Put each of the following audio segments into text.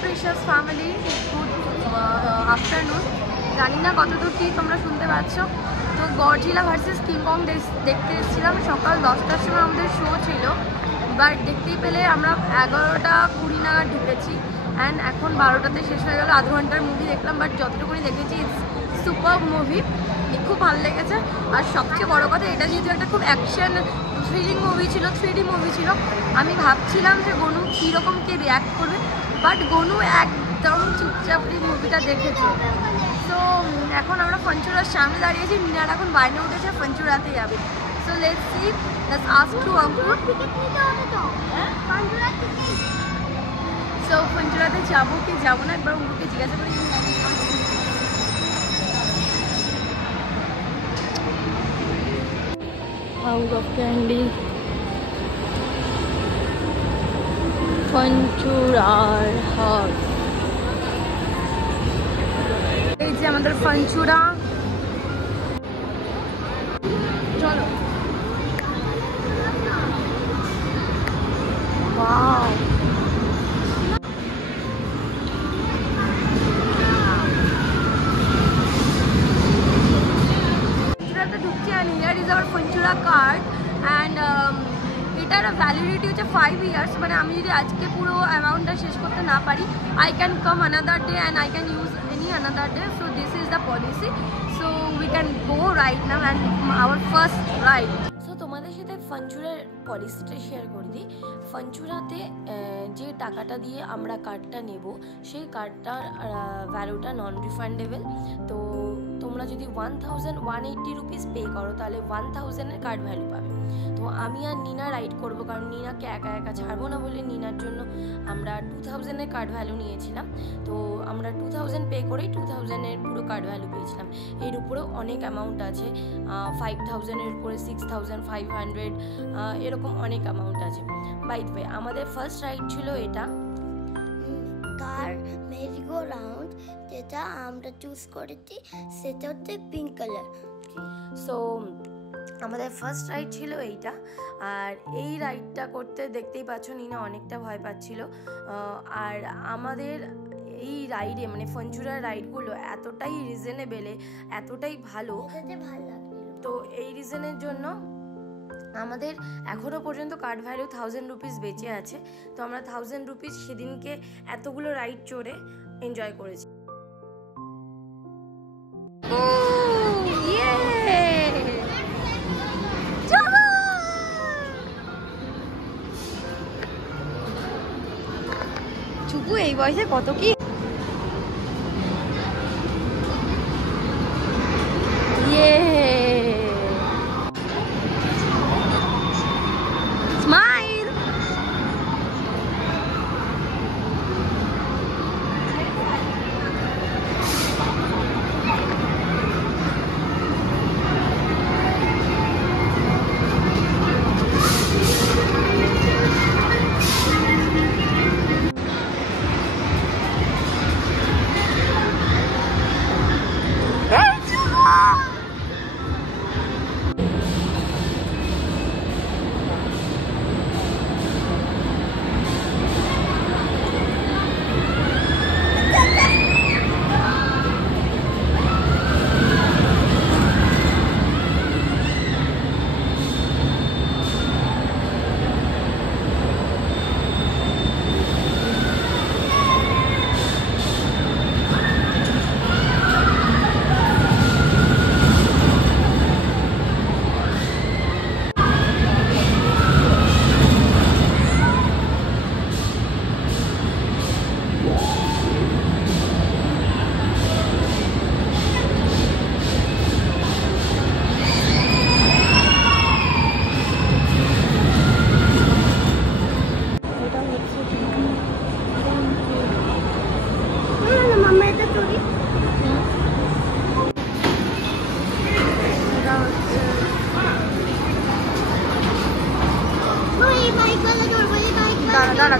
Precious family good afternoon. জানি না কতদূর কি তোমরা শুনতে পাচ্ছ। তো গডজিলা ভার্সেস কিং কং দেখতে এসেছিলাম। সকাল 10টার সময় আমাদের শো ছিল, বাট দেখতেই পেলে আমরা 11:20 নাগাদ ঢুকেছি অ্যান্ড এখন 12টাতে শেষ হয়ে গেল। আধ ঘন্টার মুভি দেখলাম, বাট যতটুকুনি দেখেছি ইটস সুপার মুভি, খুব ভালো লেগেছে। আর সবচেয়ে বড় কথা, এটা যেহেতু একটা খুব অ্যাকশন থ্রিলিং মুভি ছিল, 3D মুভি ছিল, আমি ভাবছিলাম যে গনু কীরকম কে রিয়্যাক্ট করবে, বাট গনু একদম চুপচাপ মুভিটা দেখেছে। তো এখন আমরা ফঞ্চুরার সামনে দাঁড়িয়েছি, মিনার এখন বাইরে উঠেছে, ফঞ্চুরাতে যাবে। So let's see, let's ask to Ankur. So ফঞ্চুরাতে যাবো কি যাবো না একবার অঙ্কুরকে জিজ্ঞাসা করি। House of Candy, ফঞ্চুরার হাউস। এই যে আমাদের ফঞ্চুরা, চলো। ওয়াও, ঢুকছি অ্যান্ড হিয়ার ইজ আওয়ার ফঞ্চুরা কার্ড অ্যান্ড এটার ভ্যালিডিটি হচ্ছে 5 ইয়ার্স। মানে আমি যদি আজকে পুরো অ্যামাউন্টটা শেষ করতে না পারি, I can come another day and I can use any another day. So this is the policy. So we can go right now and our first ride. So তোমাদের সাথে ফঞ্চুরার পলিসিটা শেয়ার করে দিই। ফঞ্চুরাতে যে টাকাটা দিয়ে আমরা কার্ডটা নেব, সেই কার্ডটার ভ্যালুটা নন রিফান্ডেবল। তো তোমরা যদি 1,180 রুপিস পে করো, তাহলে 1,000-এর কার্ড ভ্যালু পাবে। তো আমি আর নিনা রাইড করবো, কারণ নিনাকে একা একা ছাড়বো না বলে নিনার জন্য আমরা 2,000-এর কার্ড ভ্যালু নিয়েছিলাম। তো আমরা 2,000 পে করেই 2,000-এর পুরো কার্ড ভ্যালু পেয়েছিলাম। এর উপরেও অনেক অ্যামাউন্ট আছে, 5,000-এর উপরে 6,500, এরকম অনেক অ্যামাউন্ট আছে। বাই দ্য ওয়ে, আমাদের ফার্স্ট রাইড ছিল এটা, কার মেরিগো রাউন্ড, যেটা আমরা চুজ করেছি, সেটা হচ্ছে পিঙ্ক কালার। সো আমাদের ফার্স্ট রাইড ছিল এইটা। আর এই রাইডটা করতে দেখতেই পাচ্ছ নিনা অনেকটা ভয় পাচ্ছিল। আর আমাদের এই রাইডে মানে ফঞ্চুরার রাইডগুলো এতটাই রিজনেবেলে, এতটাই ভালো, তো এই রিজনের জন্য আমাদের এখনও পর্যন্ত কার্ড ভ্যালু 1,000 রুপিস বেঁচে আছে। তো আমরা 1,000 রুপিস সেদিনকে এতগুলো রাইড চড়ে এনজয় করেছি। চুপু এই বয়সে কত কি স্মাইল।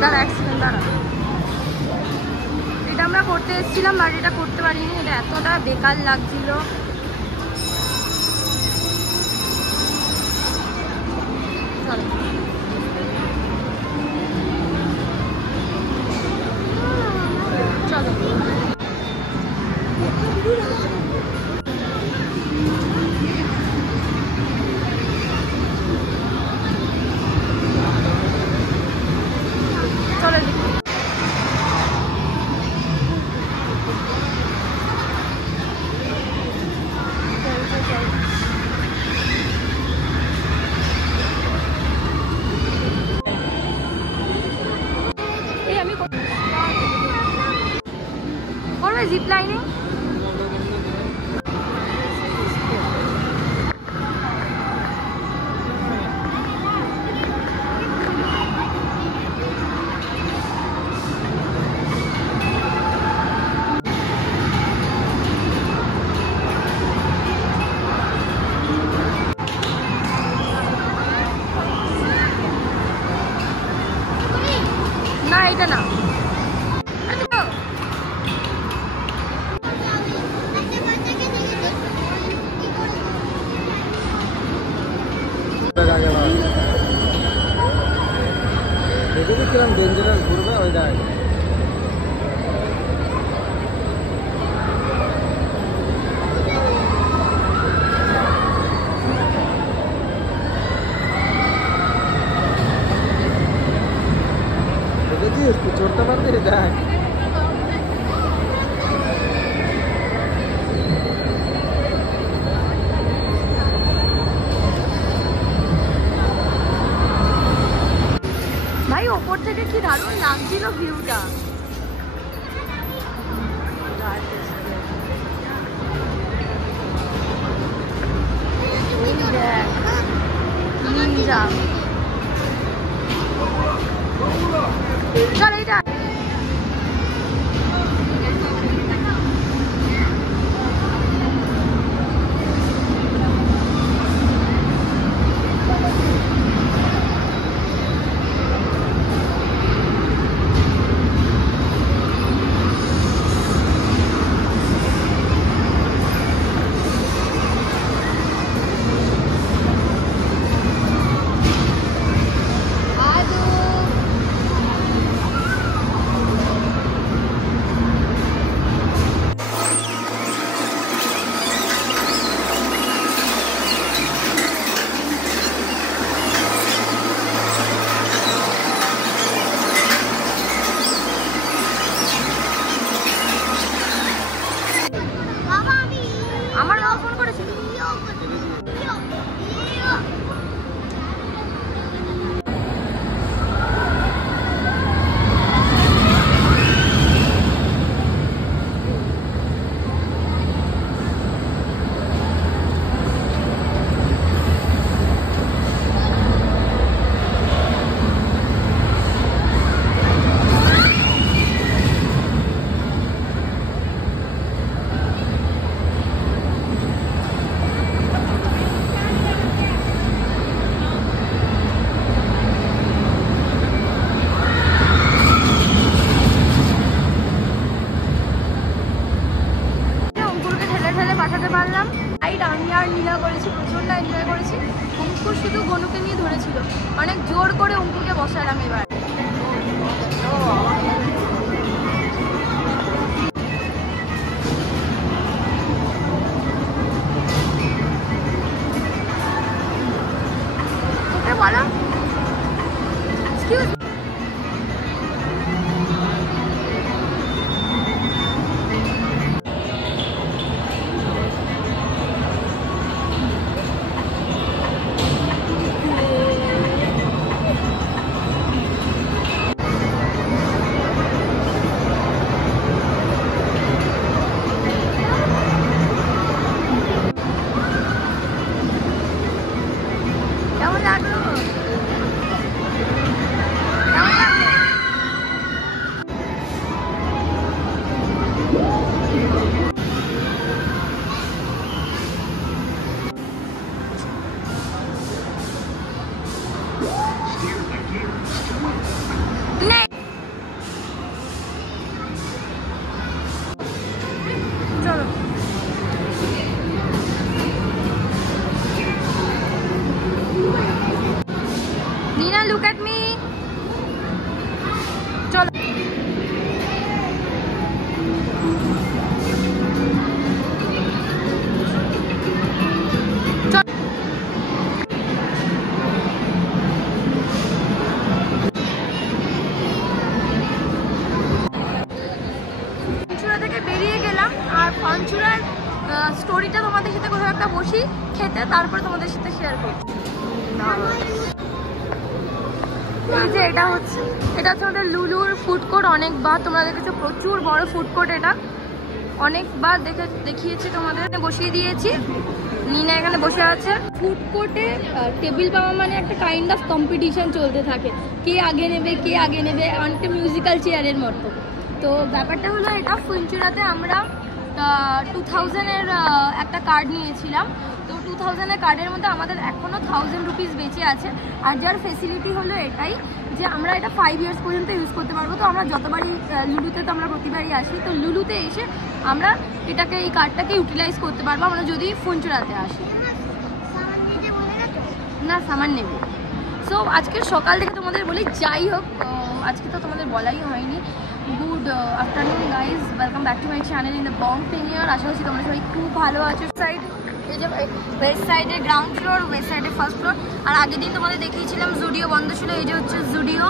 দাঁড়া এক সেকেন্ড দাঁড়া। এটা আমরা করতে এসেছিলাম বাট এটা করতে পারিনি, এটা এতটা বেকার লাগছিল। চলো চলো করবে জিপ লাইনিং। না এটা না কিরম ডেঞ্জারাস ঘুরবে ওই দেখ। দেখেছিস তুই চড়তে পারবি দেখ। ভাই ওপর থেকে কি দারুণ লাগছিল ভিউটা। চল এইটা আমার বাবা ফোন করেছিল। আমি আর নীলা করেছি, প্রচন্ড এনজয় করেছি। অঙ্কুর শুধু গনুকে নিয়ে ধরেছিল, অনেক জোর করে অঙ্কুরকে বসালাম এবার। বলো এক্সকিউজ কেমন লাগলো? কেমন লাগলো? নেই লুক এট মি। চলো থেকে বেরিয়ে গেলাম, আর ফানচুরার স্টোরিটা তোমাদের সাথে কোথাও একটা বসি খেতে, তারপরে তোমাদের সাথে শেয়ার করছি। এই যে এটা হচ্ছে আমাদের লুলুর ফুড কোর্ট। অনেকবার তোমরা দেখেছো, প্রচুর বড় ফুড কোর্ট। এটা অনেকবার দেখিয়েছি তোমাদের, বসিয়ে দিয়েছি। নিনা এখানে বসে আছে। ফুড কোর্টে টেবিল পাওয়া মানে একটা কাইন্ড অফ কম্পিটিশন চলতে থাকে, কে আগে নেবে, অনেকটা মিউজিক্যাল চেয়ারের মতো। তো ব্যাপারটা হলো এটা, ফুনচুরাতে আমরা 2000-এর একটা কার্ড নিয়েছিলাম। তো 2000-এর কার্ডের মধ্যে আমাদের এখনও 1000 রুপিস বেঁচে আছে। আর যার ফেসিলিটি হলো এটাই যে আমরা এটা 5 ইয়ার্স পর্যন্ত ইউজ করতে পারবো। তো আমরা যতবারই লুলুতে, তো আমরা প্রতিবারই আসি, তো লুলুতে এসে আমরা এই কার্ডটাকে ইউটিলাইজ করতে পারবো আমরা যদি ফুনচুরাতে আসি। না, সামান নেব। সো আজকে সকাল থেকে তোমাদের বলি, যাই হোক আজকে তো তোমাদের বলাই হয়নি। Good afternoon guys, welcome back to my channel in the Bong teenager. আশা করছি তোমরা সবাই খুব ভালো আছো। সাইড এই যে ওয়েস্ট সাইডে গ্রাউন্ড ফ্লোর, ওয়েস্ট সাইডে ফার্স্ট ফ্লোর। আর আগের দিন তোমাদের দেখিয়েছিলাম জুডিও বন্ধ ছিল। এই যে হচ্ছে জুডিও।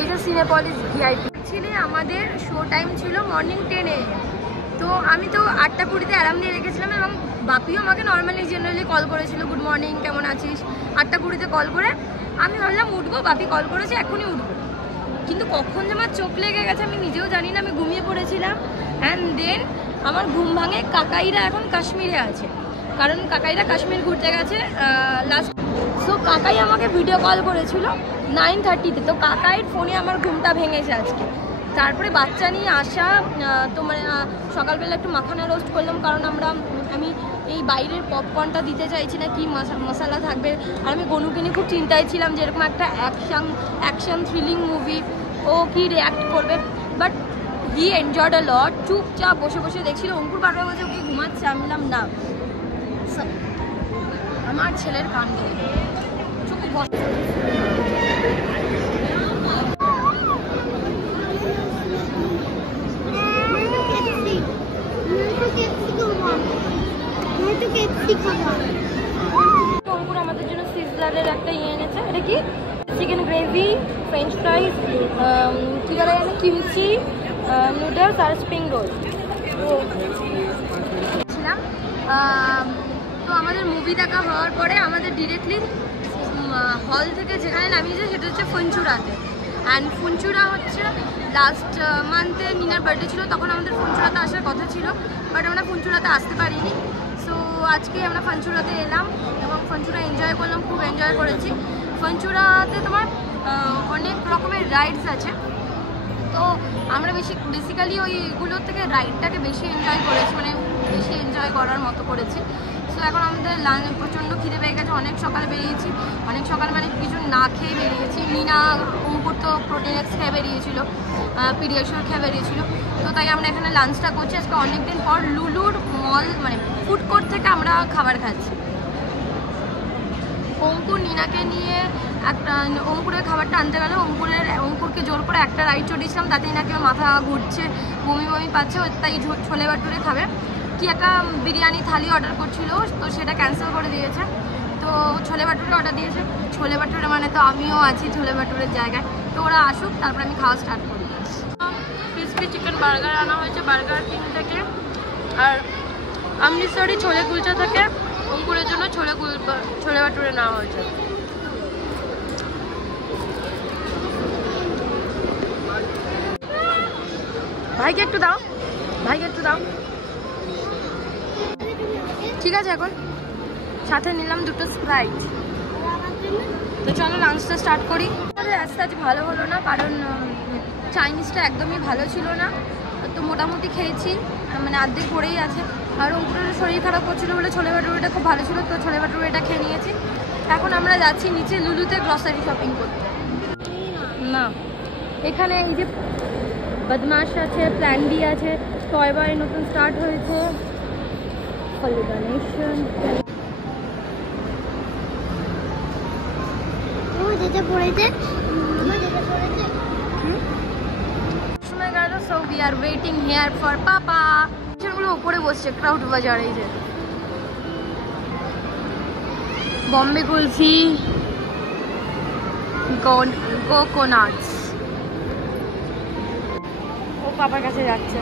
এই যে সিনেপলিস ভিআইপি। অ্যাকচুয়ালি আমাদের শো টাইম ছিল মর্নিং 10 AM। তো আমি তো 8টা 20-তে অ্যালার্ম দিয়ে রেখেছিলাম, এবং বাপিও আমাকে নর্মালি জেনারেলি কল করেছিল, গুড মর্নিং কেমন আছিস। 8টা 20-তে কল করে আমি ভাবলাম উঠবো, বাপি কল করেছে এখনই উঠবো। কিন্তু কখন যে আমার চোখ লেগে গেছে আমি নিজেও জানি না, আমি ঘুমিয়ে পড়েছিলাম। অ্যান্ড দেন আমার ঘুম ভাঙে, কাকাইরা এখন কাশ্মীরে আছে, কারণ কাকাইরা কাশ্মীর ঘুরতে গেছে লাস্ট। সো কাকাই আমাকে ভিডিও কল করেছিল 9:30-তে। তো কাকাইয়ের ফোনে আমার ঘুমটা ভেঙেছে আজকে। তারপরে বাচ্চা নিয়ে আসা, তো মানে সকালবেলা একটু মাখানা রোস্ট করলাম, কারণ আমি এই বাইরের পপকর্নটা দিতে চাইছি না, কি মশলা থাকবে। আর আমি গনুকে নিয়ে খুব চিন্তায় ছিলাম যে এরকম একটা অ্যাকশন থ্রিলিং মুভি, ও কি রিয়াক্ট করবে। বাট হি এনজয়েড আ লট। চুপচাপ বসে বসে দেখছিল। অঙ্কুর বারবার বলছে ওকে ঘুমাচ্ছে, আমি বললাম না, আমার ছেলের কাণ্ডে চুপ বস। অঙ্কুর আমাদের জন্য সিজলারের একটা এনেছে। এটা কি? চিকেন গ্রেভি, ফ্রেঞ্চ ফ্রাইজ, কী বলে জানি, কিমচি, নুডলস আর স্প্রিং রোল ছিলাম। তো আমাদের মুভি দেখা হওয়ার পরে আমাদের ডিরেক্টলি হল থেকে যেখানে নামিয়েছে সেটা হচ্ছে ফুনচুরাতে। অ্যান্ড ফুনচুরা হচ্ছে লাস্ট মান্থে নিনার বার্থডে ছিল, তখন আমাদের ফুনচুরাতে আসার কথা ছিল, বাট আমরা ফুনচুরাতে আসতে পারিনি। সো আজকে আমরা ফানচুরাতে এলাম এবং ফানচুরা এনজয় করলাম, খুব এনজয় করেছি। ফানচুরাতে তোমার অনেক রকমের রাইডস আছে। তো আমরা বেসিক্যালি ওইগুলোর থেকে রাইডটাকে বেশি এনজয় করেছি, মানে বেশি এনজয় করার মতো করেছি। সো এখন আমাদের প্রচণ্ড খিদে পেয়ে গেছে। অনেক সকালে বেরিয়েছি, অনেক সকাল মানে কিছু না খেয়ে বেরিয়েছি। নিনা অঙ্কুর তো প্রোটিনেক্স খেয়ে বেরিয়েছিল, পিডিয়াশিওর খেয়ে বেরিয়েছিল। তো তাই আমরা এখানে লাঞ্চটা করছি আজকে অনেক দিন পর। লুলুর মল মানে ফুড কোর্ট থেকে আমরা খাবার খাচ্ছি। অঙ্কুর নিনাকে নিয়ে একটা অঙ্কুরের খাবারটা আনতে গেল, অঙ্কুরকে জোর করে একটা রাইড চড়িয়েছিলাম, তাতেই নাকি মাথা ঘুরছে, বমি পাচ্ছে, তাই ছোলে ভাটুরে খাবে। কি একটা বিরিয়ানি থালি অর্ডার করছিল, তো সেটা ক্যান্সেল করে দিয়েছে। তো ছোলে ভাটুরে অর্ডার দিয়েছে। ছোলে ভাটুরে মানে তো আমিও আছি ছোলে ভাটুরের জায়গায়। তো ওরা আসুক, তারপরে আমি খাওয়া স্টার্ট করি। ক্রিসপি চিকেন বার্গার আনা হয়েছে বার্গার কিং থেকে, আর অমৃতসরি ছোলে কুলচা থেকে অঙ্কুরের জন্য ছোলে ভাটুরে নেওয়া হয়েছে। ভাইকে একটু দাও, ঠিক আছে। এখন সাথে নিলাম 2টো স্প্রাইট। তো চলো লাঞ্চটা স্টার্ট করি। আমাদের রাস্তা আজ ভালো হলো না, কারণ চাইনিজটা একদমই ভালো ছিল না। তো মোটামুটি খেয়েছি, মানে অর্ধেক পড়েই আছে। আর অঙ্কুরের শরীর খারাপ করছিল বলে ছোলে ভাটুরেটা খুব ভালো ছিল, তো ছোলে ভাটুরেটা খেয়ে নিয়েছি। এখন আমরা যাচ্ছি নিচে লুলুতে গ্রসারি শপিং করতে। না, এখানে এই যে বদমাশ আছে, প্ল্যান বি আছে, টয় বয় নতুন স্টার্ট হয়েছে, যেটা পড়েছে আমার যেটা পড়েছে সময় গেল। So we are waiting here for papa. সেগুলো উপরে বসছে ক্রাউড বাজার। এই যে বম্বে কুলফি, কোকোনাটস। ও পাপার কাছে যাচ্ছে।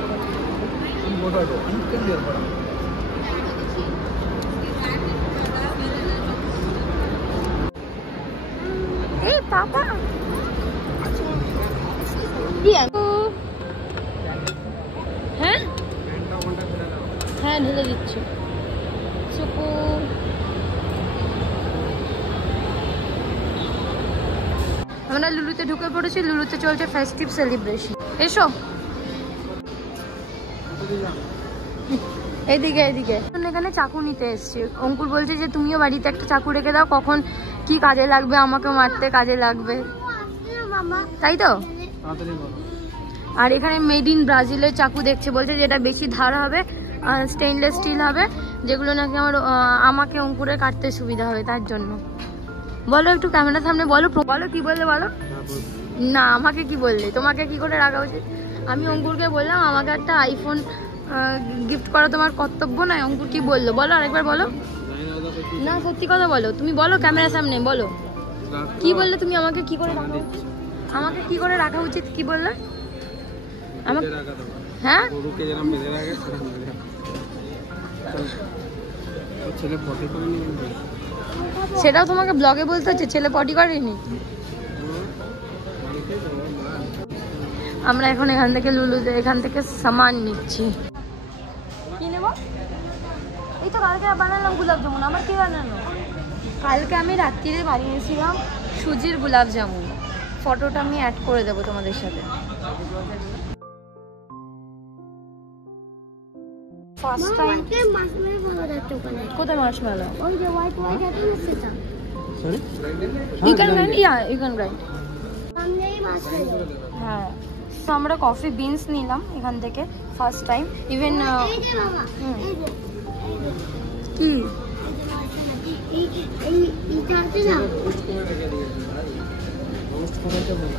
এই পাপা হ্যাঁ হ্যাঁ ঢেলে দিচ্ছি। সুপু আমরা লুলুতে ঢুকে পড়েছি। লুলুতে চলছে ফেস্টিভ সেলিব্রেশন। এসো এদিকে এদিকে। এখানে চাকু নিতে এসছি। অঙ্কুর বলছে যে তুমিও বাড়িতে একটা চাকু রেখে দাও, কখন কি কাজে লাগবে, আমাকে মারতে কাজে লাগবে, তাই তো। আর এখানে মেড ইন ব্রাজিলের চাকু দেখছে, বলছে যেটা বেশি ধার হবে, স্টেইনলেস স্টিল হবে, যেগুলো নাকি আমাকে অঙ্কুরে কাটতে সুবিধা হবে, তার জন্য। বলো একটু ক্যামেরার সামনে বলো। বলো কি বললে বলো। না আমাকে কি বললে, তোমাকে কি করে রাখা উচিত। আমি অঙ্কুরকে বললাম আমাকে একটা আইফোন গিফট করা তোমার কর্তব্য নয়। অঙ্কুর কি বললো বলো, আরেকবার বলো। না সত্যি কথা বলো, তুমি বলো ক্যামেরার সামনে বলো কি বললে তুমি। আমাকে কি করে রাখা উচিত, আমাকে কি করে রাখা উচিত কি বললে আমাকে। হ্যাঁ সেটাও তোমাকে ব্লগে বলতে হচ্ছে ছেলে পটি করেনি। আমরা এখন এখান থেকে লুলুতে এখান থেকে সামান নিচ্ছি। কি নেব? এই তো কালকে বানালাম গোলাপ জামুন। আমার কি বানানো? কালকে আমি রাত্রিরে বানিয়েছিলাম সুজির গোলাপ জামুন। ফটোটা আমি অ্যাড করে দেবো তোমাদের সাথে। ফার্স্ট টাইম কোথায় মার্শমেলো? ওই যে হোয়াইট হোয়াইট আছে না সেটা। Sorry You can grind, yeah, you can grind. সামনেই মার্শমেলো। হ্যাঁ, তো আমরা কফি বিনস নিলাম এখান থেকে ফার্স্ট টাইম। ইভেন এই যে মামা এই যে কি এই এটা আছে না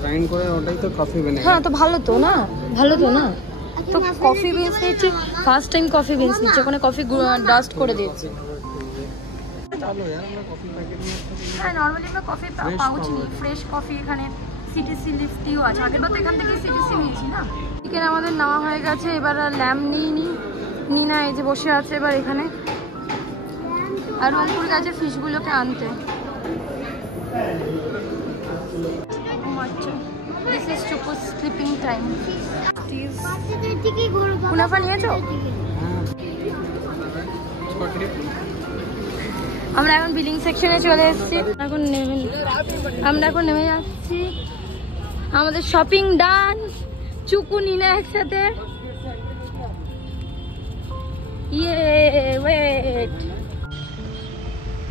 গ্রাইন্ড করে ওটাই তো কফি বানায়। হ্যাঁ তো ভালো তো না, ভালো তো না। তো কফি বিনস নিচ্ছি, ফার্স্ট টাইম কফি বিনস নিচ্ছি। ওখানে কফি ডাস্ট করে দিয়েছি। হ্যাঁ নর্মালি আমরা কফি পাউচ নিই, ফ্রেশ কফি। এখানে সিটিসি লিফটিও আছে। আগের বার তো এখান থেকে সিটিসি নিয়েছি না। চিকেন আমাদের নেওয়া হয়ে গেছে। এবার আর ল্যাম্প নিই না, এই যে বসে আছে এবার এখানে। আর অঙ্কুর গেছে ফিশগুলোকে আনতে। দিস ইজ চুপুস স্লিপিং টাইম। বাচ্চাদের দিকে ঘুরো। মুনাফা নিয়েছো? আমরা এখন বিলিং সেকশনে চলে এসেছি। আমরা এখন নেমে যাচ্ছি। আমাদের শপিং ডান। চুকু নিনা একসাথে। ইয়ে ওয়েট,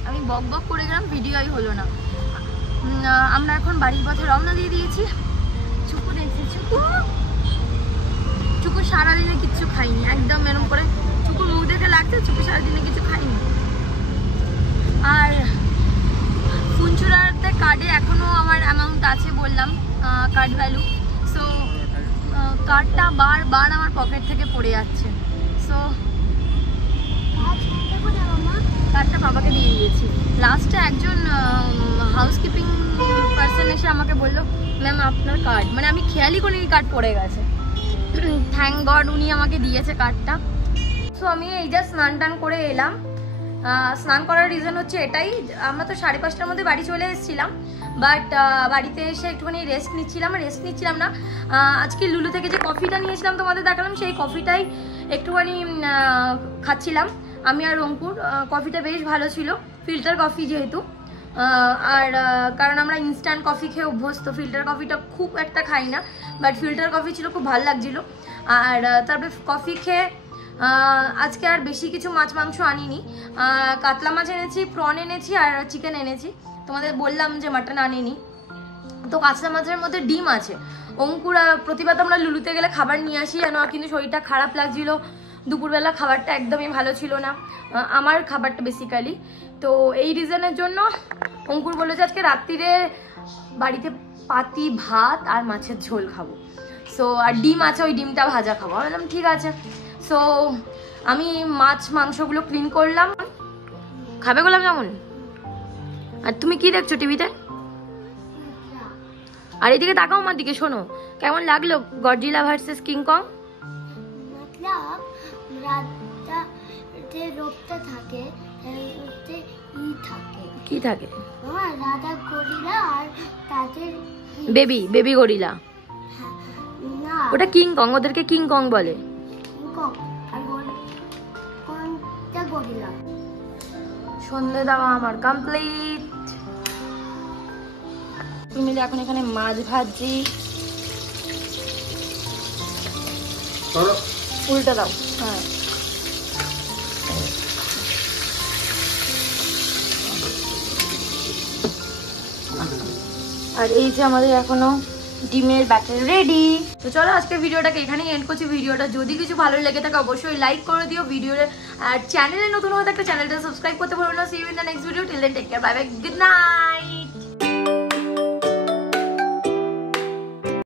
আমি বক বক করে গেলাম, ভিডিওই হলো না। আমরা এখন বাড়ির পথে রওনা দিয়ে দিয়েছি। চুকু দেখছি, চুকু সারাদিনে কিচ্ছু খাইনি, একদম এরকম করে চুকুর মুখ দেখে লাগছে চুকু সারাদিনে কিছু খাইনি। আর ফুনচুরাতে কার্ডে এখনও আমার অ্যামাউন্ট আছে বললাম, কার্ড ভ্যালু। সো কার্ডটা বারবার আমার পকেট থেকে পড়ে যাচ্ছে। সো কার্ডটা বাবাকে দিয়ে দিয়েছি। লাস্টে একজন হাউসকিপিং পার্সন এসে আমাকে বললো ম্যাম আপনার কার্ড, মানে আমি খেয়ালই করিনি কার্ড পড়ে গেছে। থ্যাংক গড উনি আমাকে দিয়েছে কার্ডটা। সো আমি এই যা স্নান টান করে এলাম। স্নান করার রিজন হচ্ছে এটাই, আমরা তো 5:30টার মধ্যে বাড়ি চলে এসেছিলাম। বাট বাড়িতে এসে একটুখানি রেস্ট নিচ্ছিলাম না। আজকে লুলু থেকে যে কফিটা নিয়েছিলাম তোমাদের দেখালাম, সেই কফিটাই একটুখানি খাচ্ছিলাম আমি আর অঙ্কুর। কফিটা বেশ ভালো ছিল, ফিল্টার কফি যেহেতু। আর কারণ আমরা ইনস্ট্যান্ট কফি খেয়ে অভ্যস্ত, ফিল্টার কফিটা খুব একটা খাই না। বাট ফিল্টার কফি ছিল, খুব ভালো লাগছিলো। আর তারপরে কফি খেয়ে আজকে আর বেশি কিছু মাছ মাংস আনিনি। কাতলা মাছ এনেছি, প্রন এনেছি আর চিকেন এনেছি। তোমাদের বললাম যে মাটন আনিনি। তো কাতলা মাছের মধ্যে ডিম আছে। অঙ্কুর প্রতিবার আমরা লুলুতে গেলে খাবার নিয়ে আসি, কিন্তু শরীরটা খারাপ লাগছিল। দুপুরবেলা খাবারটা একদমই ভালো ছিল না, আমার খাবারটা বেসিক্যালি। তো এই রিজনের জন্য অঙ্কুর বললো যে আজকে রাত্রিরে বাড়িতে পাতি ভাত আর মাছের ঝোল খাবো, সো আর ডিম আছে, ওই ডিমটা ভাজা খাবো। আমি বললাম ঠিক আছে। সো আমি মাছ মাংসগুলো ক্লিন করলাম। খাবে গোলাম যেমন? আর তুমি কি দেখছো টিভিতে? আর এদিকে তাকাও আমার দিকে, শোনো কেমন লাগলো গডজিলা ভার্সেস কিং কং? মতলব রাতটা যে রোগটা থাকে ওতে থাকে, কি থাকে? রাধা গরিলা আর তাদের বেবি গরিলা। না ওটা কিং কং, ওদেরকে কিং কং বলে। আর কোনটা গরিলা? সন্ধে দেওয়া আমার কমপ্লিট। তুমি এখন এখানে মাছ ভাজি, উল্টা দাও। হ্যাঁ আর এই যে আমাদের এখনো ডিমের ব্যাটার রেডি। তো চলো আজকে ভিডিওটাকে এখানেই এন্ড করছি। ভিডিওটা যদি কিছু ভালো লেগে থাকে অবশ্যই লাইক করে দিও ভিডিওর, আর চ্যানেলে নতুন হয়ে থাকলে চ্যানেলটা সাবস্ক্রাইব করতে ভুলো না। See you in the next video, till then take care, bye bye, good night.